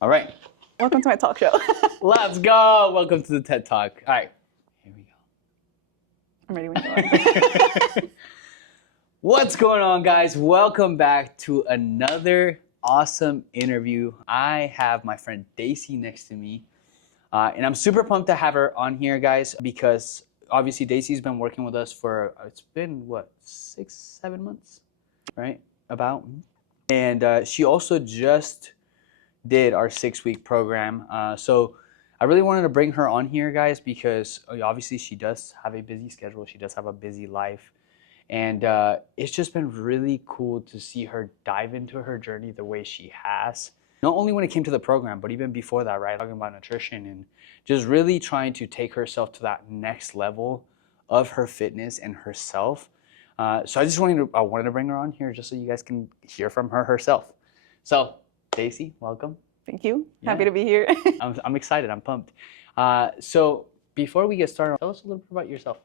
All right, Welcome to my talk show. let's go. Welcome to the TED Talk. All right, here we I'm ready when you are. go. What's going on, guys? Welcome back to another awesome interview. I have my friend Daisy next to me, and I'm super pumped to have her on here, guys, because obviously Daisy's been working with us for, it's been what, 6-7 months, right? About. And she also just did our 6-week program. So I really wanted to bring her on here, guys, because obviously she does have a busy schedule. She does have a busy life. And it's just been really cool to see her dive into her journey the way she has. Not only when it came to the program, but even before that, right? Talking about nutrition and just really trying to take herself to that next level of her fitness and herself. So I wanted to bring her on here just so you guys can hear from her herself. So, Daisy, welcome. Thank you. Yeah. Happy to be here. I'm excited. I'm pumped. So before we get started, tell us a little bit about yourself.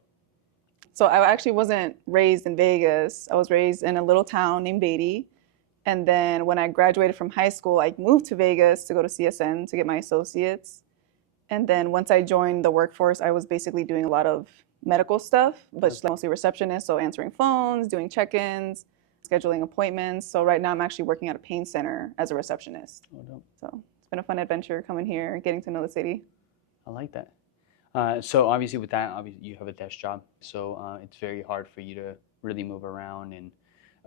So I actually wasn't raised in Vegas. I was raised in a little town named Beatty. And then when I graduated from high school, I moved to Vegas to go to CSN to get my associates. And then once I joined the workforce, I was basically doing a lot of medical stuff, but mostly receptionist, so answering phones, doing check-ins, scheduling appointments. So right now I'm actually working at a pain center as a receptionist. Oh, dope. So it's been a fun adventure coming here, getting to know the city. I like that. So obviously with that, you have a desk job. So it's very hard for you to really move around and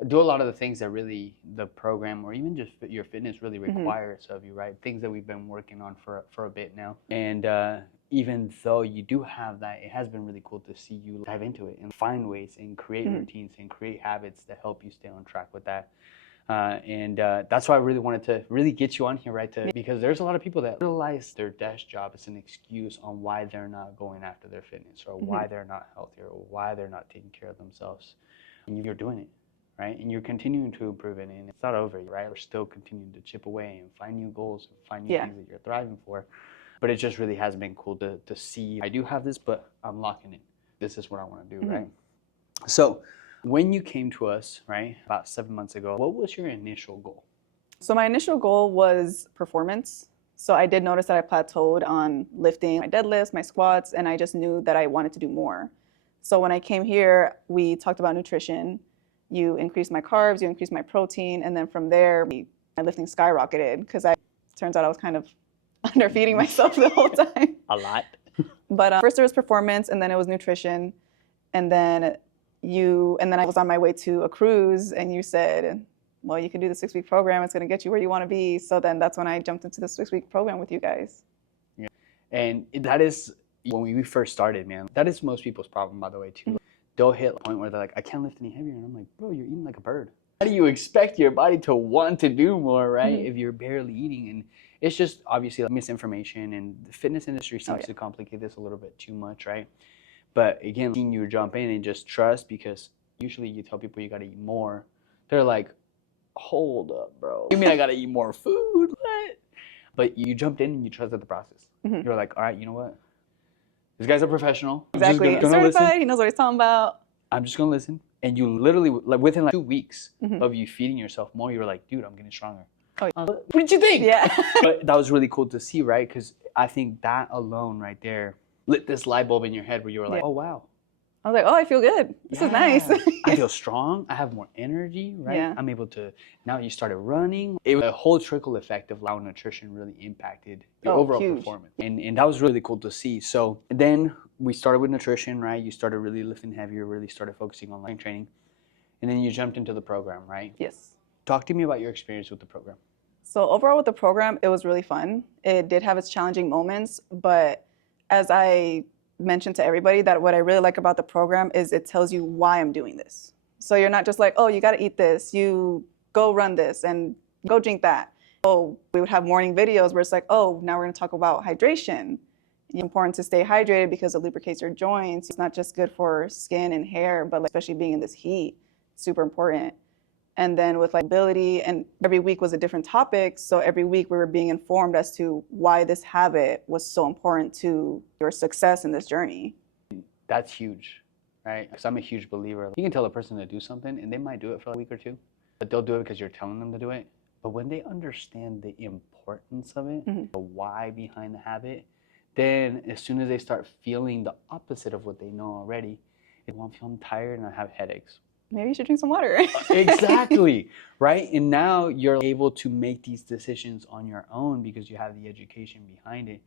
do a lot of the things that really the program or even just your fitness really requires of you, right? Things that we've been working on for a bit now. And even though you do have that, it has been really cool to see you dive into it and find ways and create routines and create habits that help you stay on track with that. And that's why I really wanted to really get you on here, right? Because there's a lot of people that realize their desk job is an excuse on why they're not going after their fitness or why they're not healthier or why they're not taking care of themselves. And you're doing it, right? And you're continuing to improve it, and it's not over, right? We're still continuing to chip away and find new goals and find new things that you're thriving for. But it just really has been cool to see. I do have this, but I'm locking it. This is what I want to do, right? So when you came to us, right, about 7 months ago, what was your initial goal? So my initial goal was performance. So I did notice that I plateaued on lifting my deadlifts, my squats, and I just knew that I wanted to do more. So when I came here, we talked about nutrition. You increased my carbs, you increased my protein, and then from there, my lifting skyrocketed because turns out I was kind of underfeeding myself the whole time. A lot. But first there was performance, and then it was nutrition, and then I was on my way to a cruise, and you said, well, you can do the 6-week program. It's going to get you where you want to be. So then that's when I jumped into the 6-week program with you guys. Yeah. And that is, when we first started, man, that is most people's problem, by the way, too. They'll hit a point where they're like, I can't lift any heavier. And I'm like, bro, you're eating like a bird. How do you expect your body to want to do more, right, if you're barely eating? And it's just obviously like misinformation, and the fitness industry seems to complicate this a little bit too much, right? But again, seeing you jump in and just trust, because usually you tell people you got to eat more. They're like, hold up, bro. You mean I got to eat more food? What? But you jumped in and you trusted the process. You're like, all right, you know what? This guy's a professional. Exactly. He's certified. He knows what he's talking about. I'm just going to listen. And you literally, like within like 2 weeks of you feeding yourself more, you were like, dude, I'm getting stronger. Oh, yeah. What did you think? Yeah. But that was really cool to see, right? Because I think that alone right there lit this light bulb in your head where you were like, oh, wow. I was like, oh, I feel good. This is nice. I feel strong. I have more energy, right? Yeah. I'm able to, now you started running. It was a whole trickle effect of how nutrition really impacted your overall performance. And that was really cool to see. So then we started with nutrition, right? You started really lifting heavier, really started focusing on line training. And then you jumped into the program, right? Yes. Talk to me about your experience with the program. So overall with the program, it was really fun. It did have its challenging moments, but as I mentioned to everybody, that what I really like about the program is it tells you why I'm doing this. So you're not just like, oh, you got to eat this, you go run this and go drink that. Oh, we would have morning videos where it's like, oh, now we're going to talk about hydration. It's important to stay hydrated because it lubricates your joints. It's not just good for skin and hair, but especially being in this heat, super important. And then with like ability, and every week was a different topic. So every week we were being informed as to why this habit was so important to your success in this journey. That's huge, right? Because I'm a huge believer. You can tell a person to do something and they might do it for a week or two, but they'll do it because you're telling them to do it. But when they understand the importance of it, Mhm. the why behind the habit, then as soon as they start feeling the opposite of what they know already, they won't feel tired and I have headaches. Maybe you should drink some water. Exactly, right? And now you're able to make these decisions on your own because you have the education behind it.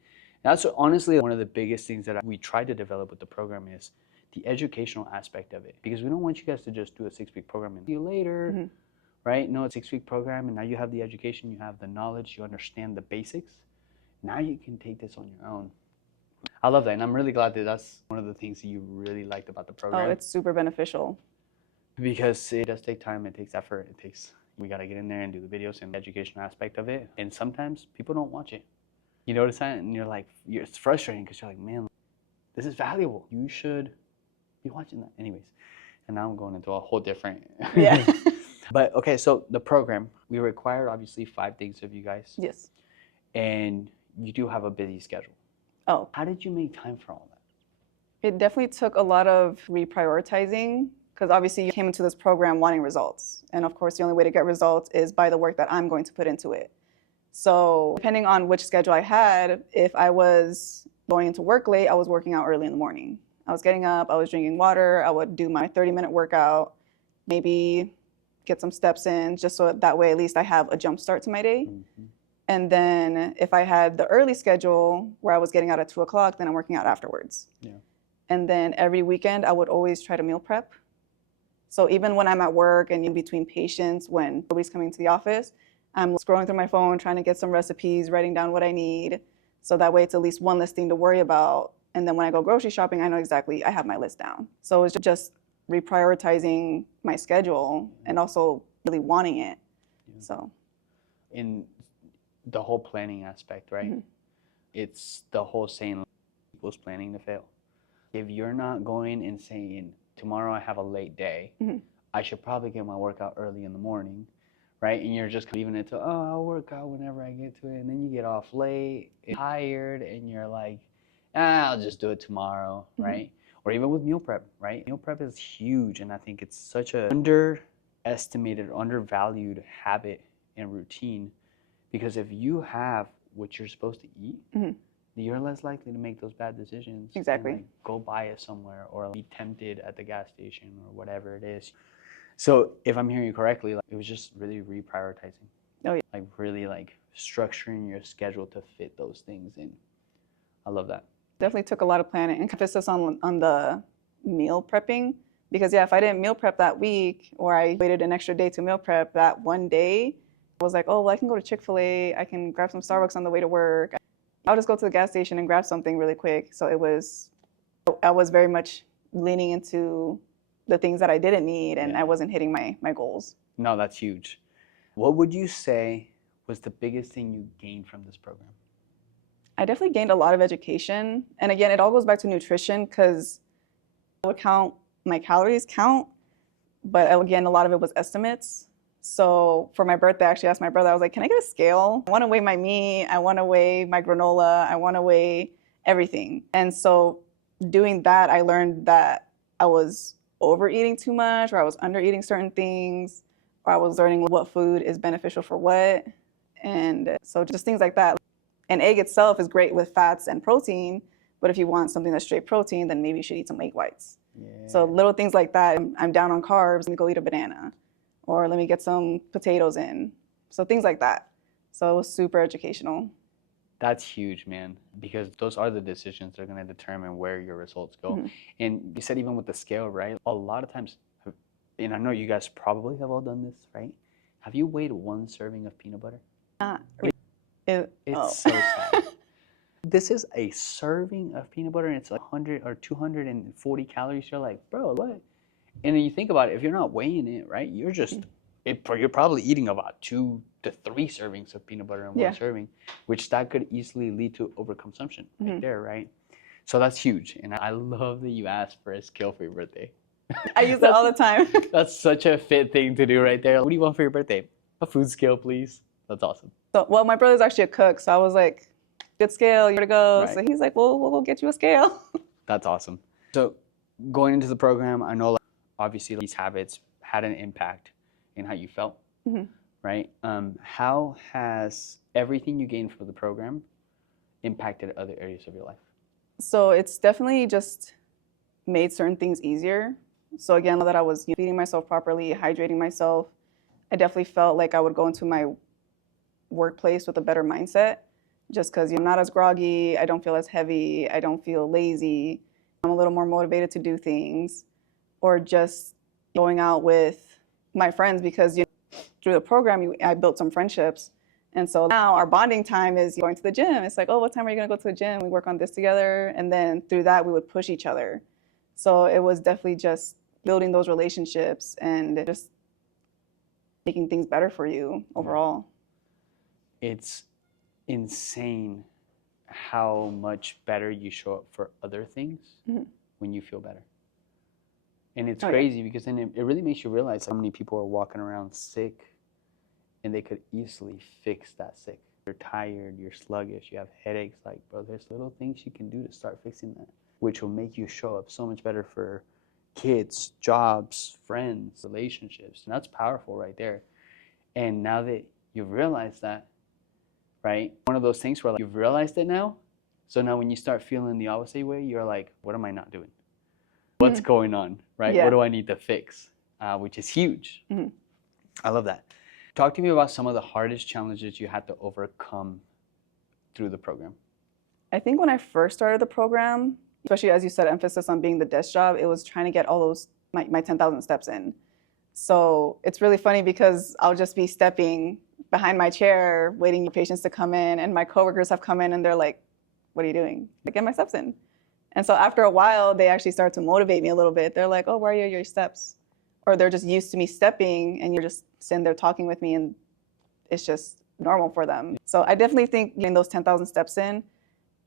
That's honestly one of the biggest things that we try to develop with the program is the educational aspect of it. Because we don't want you guys to just do a 6-week program and see you later, Mhm. right? No, it's a 6-week program and now you have the education, you have the knowledge, you understand the basics. Now you can take this on your own. I love that, and I'm really glad that that's one of the things that you really liked about the Oh, program. it's super beneficial. Because it does take time, it takes effort, we got to get in there and do the videos and the education aspect of it. And sometimes people don't watch it. You notice that and you're like, it's frustrating because you're like, man, this is valuable. You should be watching that. Anyways, and now I'm going into a whole different. Yeah. But okay, so the program, we require obviously 5 things of you guys. Yes. And you do have a busy schedule. Oh, How did you make time for all that? it definitely took a lot of reprioritizing because obviously you came into this program wanting results. And of course, the only way to get results is by the work that I'm going to put into it. So depending on which schedule I had, if I was going into work late, I was working out early in the morning. I was getting up, I was drinking water, I would do my 30-minute workout, maybe get some steps in just so that way at least I have a jump start to my day. Mm-hmm. And then if I had the early schedule where I was getting out at 2 o'clock, then I'm working out afterwards. Yeah. And then every weekend, I would always try to meal prep. So even when I'm at work and in between patients, when nobody's coming to the office, I'm scrolling through my phone, trying to get some recipes, writing down what I need. So that way it's at least one less thing to worry about. And then when I go grocery shopping, I know exactly, I have my list down. So it's just reprioritizing my schedule and also really wanting it. Yeah. So In the whole planning aspect, right? Mhm. It's the whole saying equals planning to fail. If you're not going and saying, tomorrow I have a late day, Mhm. I should probably get my workout early in the morning, right? And you're just leaving it to, oh, I'll work out whenever I get to it. And then you get off late, and tired, and you're like, I'll just do it tomorrow, Mhm. right? Or even with meal prep, right? Meal prep is huge, and I think it's such a underestimated, undervalued habit and routine. Because if you have what you're supposed to eat, Mhm. you're less likely to make those bad decisions. Exactly. And, like, go buy it somewhere or be tempted at the gas station or whatever it is. So if I'm hearing you correctly, like, it was just really reprioritizing. Oh, yeah. Like really like structuring your schedule to fit those things in. I love that. Definitely took a lot of planning and emphasis on the meal prepping because yeah, if I didn't meal prep that week or I waited an extra day to meal prep that one day, I was like, oh, well, I can go to Chick-fil-A, I can grab some Starbucks on the way to work. I'll just go to the gas station and grab something really quick. So I was very much leaning into the things that I didn't need and Yeah. I wasn't hitting my goals. No, that's huge. What would you say was the biggest thing you gained from this program? I definitely gained a lot of education. And again, it all goes back to nutrition because I would count my calories, but again, a lot of it was estimates. So for my birthday, I actually asked my brother, I was like, can I get a scale? I want to weigh my meat, I want to weigh my granola, I want to weigh everything. And so doing that, I learned that I was overeating too much or I was undereating certain things, or I was learning what food is beneficial for what. And so just things like that. An egg itself is great with fats and protein, but if you want something that's straight protein, then maybe you should eat some egg whites. Yeah. So little things like that. I'm down on carbs, let me go eat a banana. Or let me get some potatoes in. So things like that. So it was super educational. That's huge, man, because those are the decisions that are going to determine where your results go. Mhm. And you said even with the scale, right? A lot of times, and I know you guys probably have all done this, right? Have you weighed one serving of peanut butter? It's Oh. so sad. This is a serving of peanut butter and it's like 100 or 240 calories. You're like, bro, what? And then you think about it, if you're not weighing it, right, you're probably eating about 2 to 3 servings of peanut butter in Yeah. one serving, which that could easily lead to overconsumption right Mhm. there, right? So that's huge. And I love that you asked for a scale for your birthday. I use it all the time. That's such a fit thing to do right there. What do you want for your birthday? A food scale, please. That's awesome. So, well, my brother's actually a cook, so I was like, good scale, you're to go. Right. So he's like, well, we'll go get you a scale. That's awesome. So going into the program, I know, like, obviously these habits had an impact in how you felt, Mhm. right? How has everything you gained from the program impacted other areas of your life? So it's definitely just made certain things easier. So again, now that I was feeding myself properly, hydrating myself, I definitely felt like I would go into my workplace with a better mindset just because I'm not as groggy, I don't feel as heavy, I don't feel lazy, I'm a little more motivated to do things, or just going out with my friends because through the program, I built some friendships. And so now our bonding time is going to the gym. It's like, oh, what time are you going to go to the gym? We work on this together. And then through that, we would push each other. So it was definitely just building those relationships and just making things better for you overall. It's insane how much better you show up for other things when you feel better. And it's crazy because then it really makes you realize how many people are walking around sick and they could easily fix that sick. You're tired, you're sluggish, you have headaches. Like, bro, there's little things you can do to start fixing that, which will make you show up so much better for kids, jobs, friends, relationships. And that's powerful right there. And now that you've realized that, right, one of those things where like, you've realized it now. So now when you start feeling the opposite way, you're like, what am I not doing? What's going on, right? What do I need to fix? Which is huge. I love that. Talk to me about some of the hardest challenges you had to overcome through the program. I think when I first started the program, especially as you said, emphasis on being the desk job, it was trying to get all those, my 10,000 steps in. So it's really funny because I'll just be stepping behind my chair, waiting for patients to come in, and my coworkers have come in and they're like, what are you doing? I get my steps in. And so after a while, they actually start to motivate me a little bit. They're like, oh, where are your steps? Or they're just used to me stepping and you're just sitting there talking with me and it's just normal for them. So I definitely think getting those 10,000 steps in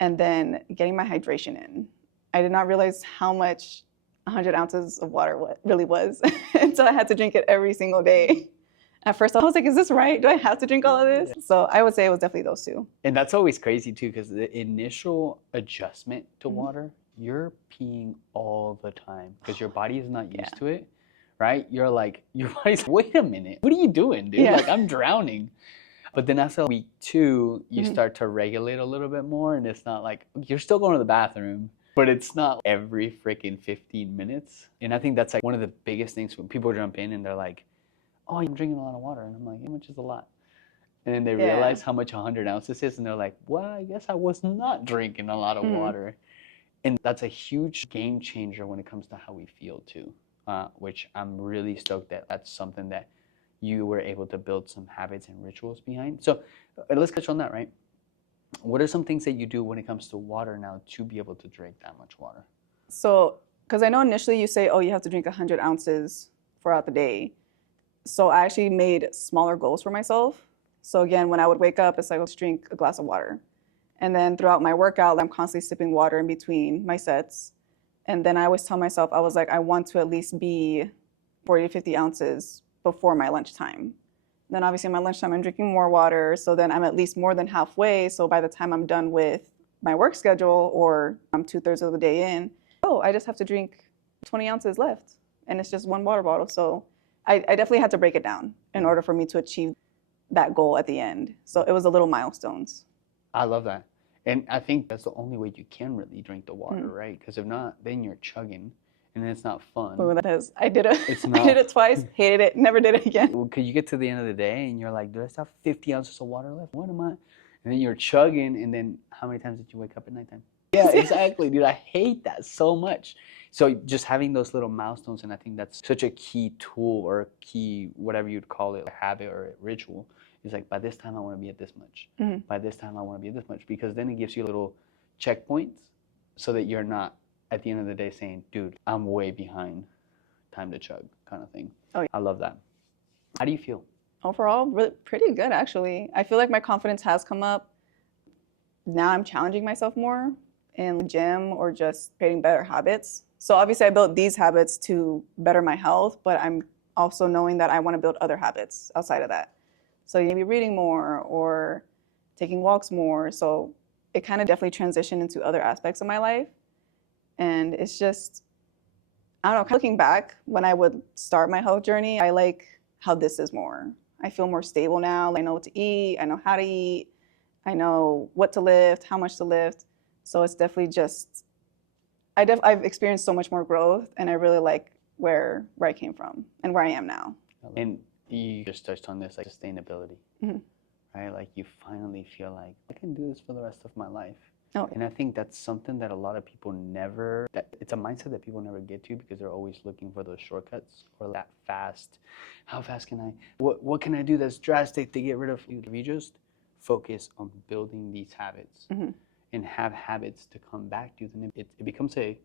and then getting my hydration in. I did not realize how much 100 ounces of water really was until I had to drink it every single day. At first, I was like, is this right? Do I have to drink all of this? So I would say it was definitely those two. And that's always crazy too, because the initial adjustment to water, you're peeing all the time because your body is not used to it, right? You're like, your body's like, wait a minute, what are you doing, dude? Like, I'm drowning. But then after week 2, you start to regulate a little bit more, and it's not like, you're still going to the bathroom, but it's not every freaking 15 minutes. And I think that's like one of the biggest things when people jump in and they're like, oh, I'm drinking a lot of water. And I'm like, how much is a lot? And then they realize how much 100 ounces is, and they're like, well, I guess I was not drinking a lot of water. And that's a huge game changer when it comes to how we feel too, which I'm really stoked that that's something that you were able to build some habits and rituals behind. So let's touch on that, right? What are some things that you do when it comes to water now to be able to drink that much water? So, because I know initially you say, oh, you have to drink 100 ounces throughout the day. So I actually made smaller goals for myself. So again, when I would wake up, it's like, let's drink a glass of water. And then throughout my workout, I'm constantly sipping water in between my sets. And then I always tell myself, I was like, I want to at least be 40 to 50 ounces before my lunchtime. Then obviously my lunchtime, I'm drinking more water. So then I'm at least more than halfway. So by the time I'm done with my work schedule or I'm 2/3 of the day in, oh, I just have to drink 20 ounces left. And it's just one water bottle. So I definitely had to break it down in order for me to achieve that goal at the end. So it was a little milestones. I love that. And I think that's the only way you can really drink the water, right? Because if not, then you're chugging and then it's not fun. Oh, that is, I did it twice, hated it, never did it again. Because you get to the end of the day and you're like, do I still have 50 ounces of water left? What am I? And then you're chugging, and then how many times did you wake up at nighttime? Yeah, exactly, dude. I hate that so much. So just having those little milestones, and I think that's such a key tool or key, whatever you'd call it, a habit or a ritual, is like, by this time I want to be at this much. By this time I want to be at this much, because then it gives you little checkpoints so that you're not at the end of the day saying, dude, I'm way behind, time to chug kind of thing. Oh, yeah. I love that. How do you feel? Overall, really, pretty good actually. I feel like my confidence has come up. Now I'm challenging myself more in the gym or just creating better habits. So obviously I built these habits to better my health, but I'm also knowing that I want to build other habits outside of that. So maybe reading more or taking walks more. So it kind of definitely transitioned into other aspects of my life. And it's just, I don't know, looking back when I would start my health journey, I like how this is more. I feel more stable now. I know what to eat. I know how to eat. I know what to lift, how much to lift. So it's definitely just, I've experienced so much more growth, and I really like where I came from and where I am now. And you just touched on this, like sustainability, Mhm. right? Like you finally feel like I can do this for the rest of my life. Oh, And I think that's something that a lot of people never, that it's a mindset that people never get to because they're always looking for those shortcuts or that fast. How fast can I, what can I do that's drastic to get rid of food? If you just focus on building these habits Mhm. and have habits to come back to, then it becomes a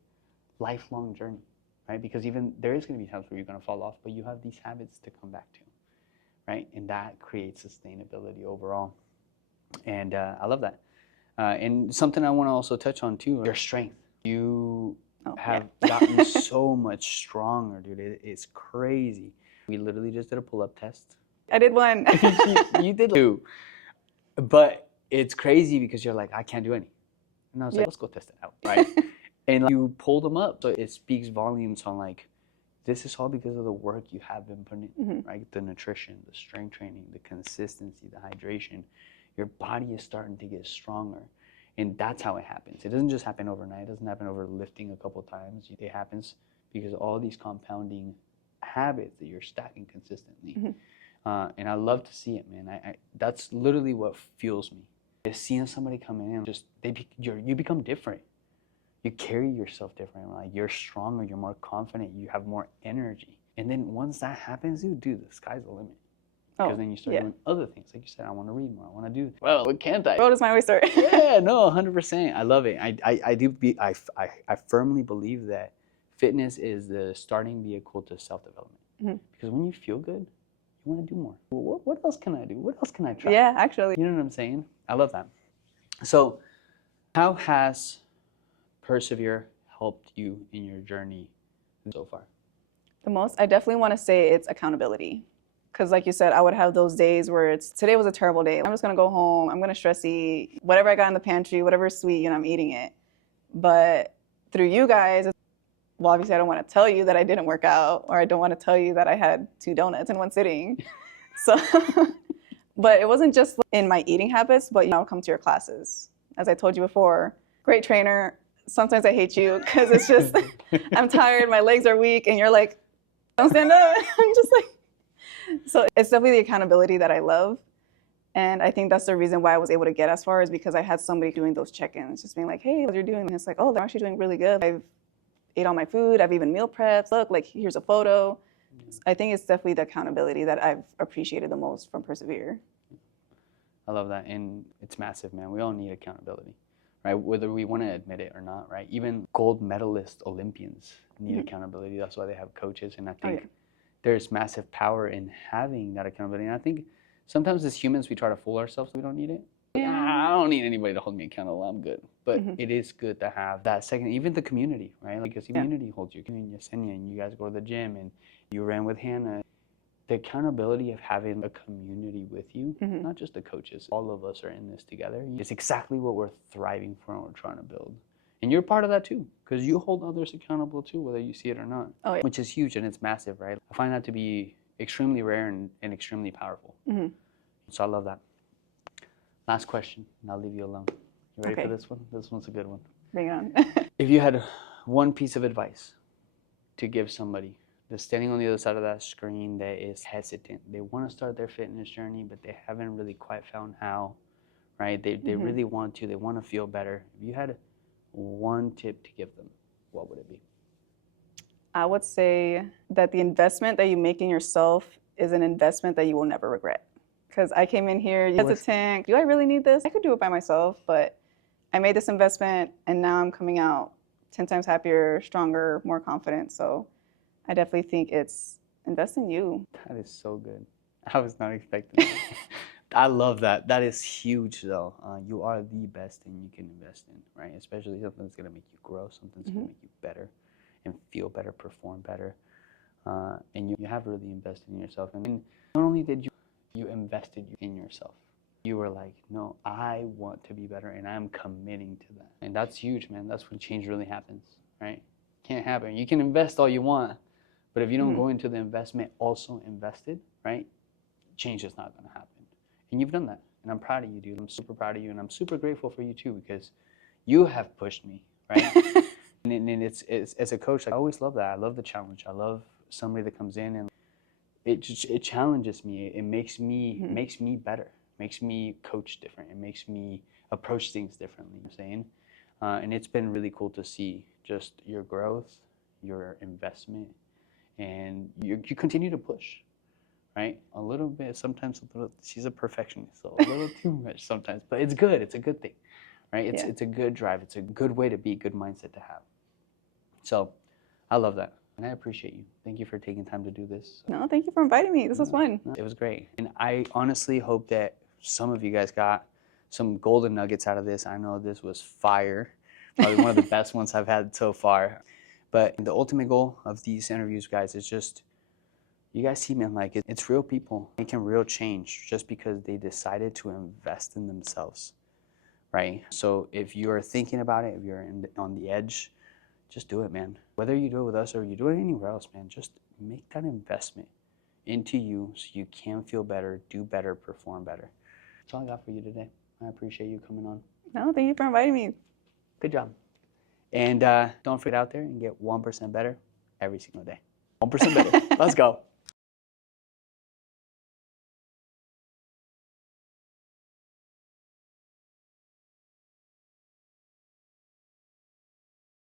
lifelong journey, right? Because even there is going to be times where you're going to fall off, but you have these habits to come back to, right? And that creates sustainability overall. And I love that. And something I want to also touch on too, your strength. You oh, have yeah. gotten so much stronger, dude. It's crazy. We literally just did a pull-up test. I did one. You did two. But it's crazy because you're like, I can't do any. And I was Yeah. like, let's go test it out, right? And like, you pulled them up. So it speaks volumes on like, this is all because of the work you have been putting in, Mhm. right? The nutrition, the strength training, the consistency, the hydration. Your body is starting to get stronger. And that's how it happens. It doesn't just happen overnight. It doesn't happen over lifting a couple of times. It happens because of all these compounding habits that you're stacking consistently. Mhm. And I love to see it, man. That's literally what fuels me. Is seeing somebody come in, just you become different. You carry yourself different. Like you're stronger, you're more confident, you have more energy. And then once that happens, dude, the sky's the limit. Because then you start doing other things. Like you said, I want to read more. I want to do. Well, what can't I? Road is my oyster. Yeah, no, 100%. I love it. I firmly believe that fitness is the starting vehicle to self-development. Mhm. Because when you feel good, you want to do more. Well, what else can I do? What else can I try? Yeah, actually. You know what I'm saying? I love that. So, how has Persevere helped you in your journey so far? The most, I definitely want to say it's accountability. Because like you said, I would have those days where today was a terrible day. I'm just going to go home. I'm going to stress eat. Whatever I got in the pantry, whatever's sweet, I'm eating it. But through you guys, well, obviously I don't want to tell you that I didn't work out, or I don't want to tell you that I had 2 donuts in one sitting. So, but it wasn't just in my eating habits, but I'll come to your classes. As I told you before, great trainer. Sometimes I hate you because it's just, I'm tired, my legs are weak, and you're like, don't stand up. I'm just like, so it's definitely the accountability that I love. And I think that's the reason why I was able to get as far, is because I had somebody doing those check-ins, just being like, hey, what you're doing? And it's like, oh, they're actually doing really good. I've ate all my food. I've even meal prepped. Look, like, here's a photo. I think it's definitely the accountability that I've appreciated the most from Persevere. I love that. And it's massive, man. We all need accountability, right? Whether we want to admit it or not, right? Even gold medalist Olympians need accountability. That's why they have coaches. And I think there's massive power in having that accountability. And I think sometimes as humans, we try to fool ourselves. We don't need it. I don't need anybody to hold me accountable. I'm good. But it is good to have that second, even the community, right? Like, because the community holds you. In Yesenia, and you guys go to the gym, and you ran with Hannah. The accountability of having a community with you, not just the coaches, all of us are in this together. It's exactly what we're thriving for and we're trying to build. And you're part of that too, because you hold others accountable too, whether you see it or not, which is huge and it's massive, right? I find that to be extremely rare and extremely powerful. So I love that. Last question, and I'll leave you alone. You ready for this one? This one's a good one. Bring it on. If you had one piece of advice to give somebody that's standing on the other side of that screen that is hesitant, they want to start their fitness journey, but they haven't really quite found how, right? They really want to, they want to feel better. If you had one tip to give them, what would it be? I would say that the investment that you make in yourself is an investment that you will never regret. Because I came in here hesitant. Do I really need this? I could do it by myself, but I made this investment and now I'm coming out 10 times happier, stronger, more confident. So I definitely think it's invest in you. That is so good. I was not expecting that. I love that. That is huge, though. You are the best thing you can invest in, right? Especially something that's going to make you grow, something that's going to make you better and feel better, perform better. And you have really invested in yourself. And not only did you invested in yourself, you were like, no, I want to be better and I'm committing to that. And that's huge, man. That's when change really happens, right? Can't happen. You can invest all you want, but if you don't go into the investment also invested, right? change is not going to happen. And you've done that. And I'm proud of you, dude. I'm super proud of you. And I'm super grateful for you, too, because you have pushed me, right? and it's as a coach, I always love that. I love the challenge. I love somebody that comes in and it challenges me. It makes me makes me better. Makes me coach different. It makes me approach things differently. I'm saying, and it's been really cool to see just your growth, your investment, and you continue to push, right? A little bit, sometimes a little, she's a perfectionist, so a little too much sometimes, but it's good. It's a good thing, right? It's a good drive. It's a good way to be, good mindset to have. So I love that. And I appreciate you. Thank you for taking time to do this. No, thank you for inviting me. This was fun. It was great. And I honestly hope that some of you guys got some golden nuggets out of this. I know this was fire. Probably one of the best ones I've had so far. But the ultimate goal of these interviews, guys, is just, you guys see, man, like it's real people making real change just because they decided to invest in themselves, right? So if you're thinking about it, if you're on the edge, just do it, man. Whether you do it with us or you do it anywhere else, man, just make that investment into you so you can feel better, do better, perform better. That's all I got for you today. I appreciate you coming on. No, thank you for inviting me. Good job. And don't forget out there and get 1% better every single day. 1% better. Let's go.